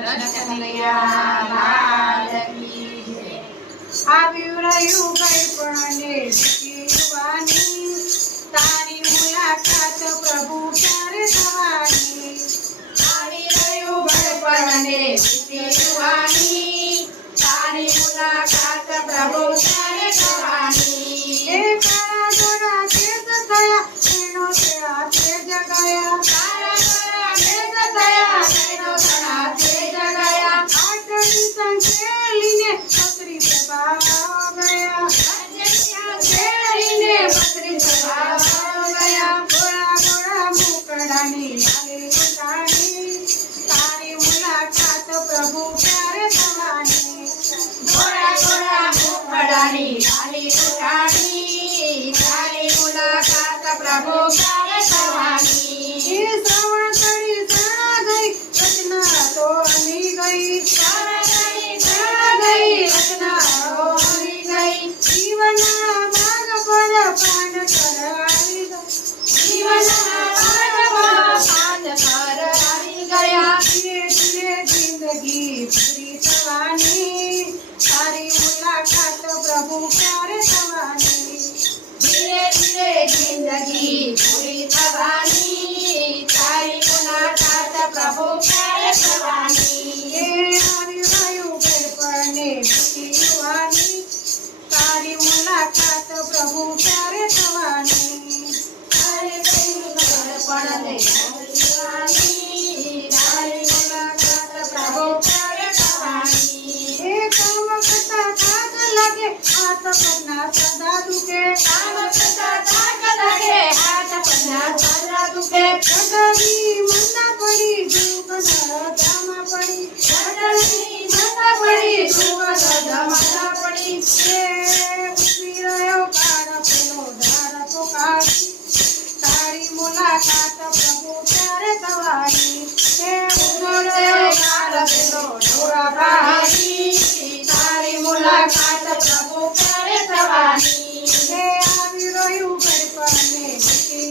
કૃષ્ણ કનૈયા લાલ કી જય। આવ્યું રહ્યું ગઈપણને યુવાની, તારી મુલાકાત પ્રભુ ક્યારે થવાની? આવી રહ્યું ગઈપણને યુવાની, તારી મુલાકાત પ્રભુ ક્યારે થવાની? એ કાળા દોરા તેજ થયા, એનો તેડા તેજ ગયા, તારા દ્વારા ભેદ થયા, તેનો ઘણા તેજ ગયા, આટલી સંકેલીને પતરી પ્રભાવ ગયા, ખેડીને પતરી સભાવ ગયા। ગોળા ગોળા મુકડાની લાલી ઉતાણી, તારી મુલાકાત પ્રભુ ક્યારે થવાની? ગોળા ગોળા મુખડાની લાલી ઉઠાણી, તારી મુલાકાત પ્રભુ ક્યારે થવાની? એ શ્રવણ કરી શરણા ગઈ, રચના તો અમી ગઈ, શરણાઈ શરણ ગઈ, રચનાઓ આવી ગઈ, જીવનના માર્ગ પર પાન કરાવી ગઈ, જીવનના માર્ગમાં પાંચ પર આવી ગયા। ધીરે ધીરે જિંદગી પૂરી થવાની, તારી મુલાકાત પ્રભુ ક્યારે થવાની? ધીરે ધીરે જિંદગી પૂરી થવાની, તારી મુલાકાત પ્રભુ ક્યારે થવાની? એ આવી રહ્યું ગઈપણને યુવાની, તારી મુલાકાત પ્રભુ ક્યારે થવાની? તારી ગયું ગળપણને યુવાની, તારી મુલાકાત પ્રભુ ક્યારે થવાની? એ કામ કરતા થાક લાગે, હાથ પગના સદા દુખે, કામ કરતા થાક લાગે, હાથ પગના સદા દુખે, ગઢવી મંદા પડી, દુઃખ નરકામાં પડી, ગઢવી મંદા પડી, દુઃખ સદમાં પડી, એ ઉભી રહ્યો કાળ પેલો ધાર પોકારી, તારી મુલાકાત પ્રભુ ક્યારે થવાની? એ ઉભો રહ્યો કાળ પેલો ઢોળા પહાડી, તારી મુલાકાત પ્રભુ ક્યારે થવાની? એ આવી રહ્યું ગઈપણને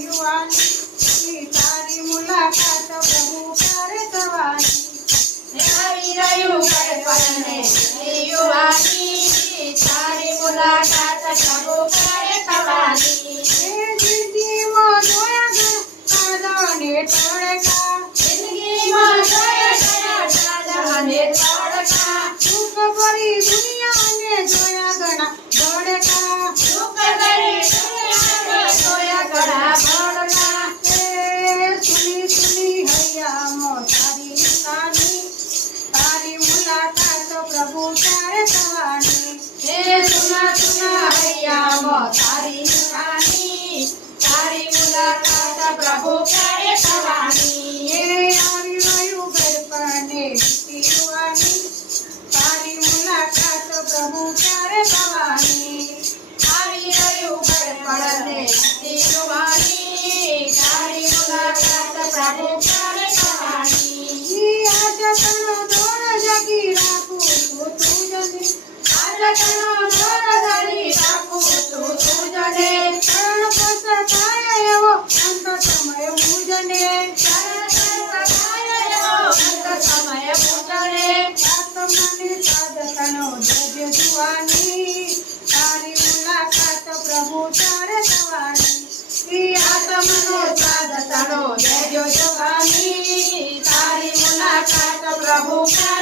યુવાની, તારી મુલાકાત પ્રભુ ક્યારે થવાની? આવી રહ્યું ગળપણને યુવાની, તારી મુલાકાત પ્રભુ ક્યારે થવાની? એ જિંદગીમાં જોયા ગયા સાદાને તડકા, જિંદગીમાં જોયા ગયા સાદા અને તડકા, દુઃખ ભરી દુનિયાને જોયા ઘણા ભડકા, દુઃખ ભરી દુનિયાને જોયા ઘણા ભડકા, એ સુની સુની હૈયામાં તારી નિશાની, તારી મુલાકાત પ્રભુ ક્યારે થવાની? હે સુના સુના હૈયામાં તારી નિશાની, તારી મુલાકાત પ્રભુ ક્યારે થવાની? એ આવી રહ્યું ગઈપણને યુવાની, તારી મુલાકાત પ્રભુ ક્યારે થવાની? આવી રહ્યું ગળપણને યુવાની, તારી મુલાકાત પ્રભુ ક્યારે થવાની? ઈ આજ તનો દોર જાગી રાખું છું તુજને, આજ તનો દોર ધરી રાખું છું તુજને, શરણ પસતાય એવો અંત સમય મુજને, શરણ સતાય એવો અંત સમય પૂજને, આત્માને સાધકનો ધ્વજ જુવાની, તારી મુલાકાત પ્રભુ ક્યારે થવાની? ઈ આત્મનો સાધતનો લેજો જવાની, તારી મુલાકાત પ્રભુ ક્યારે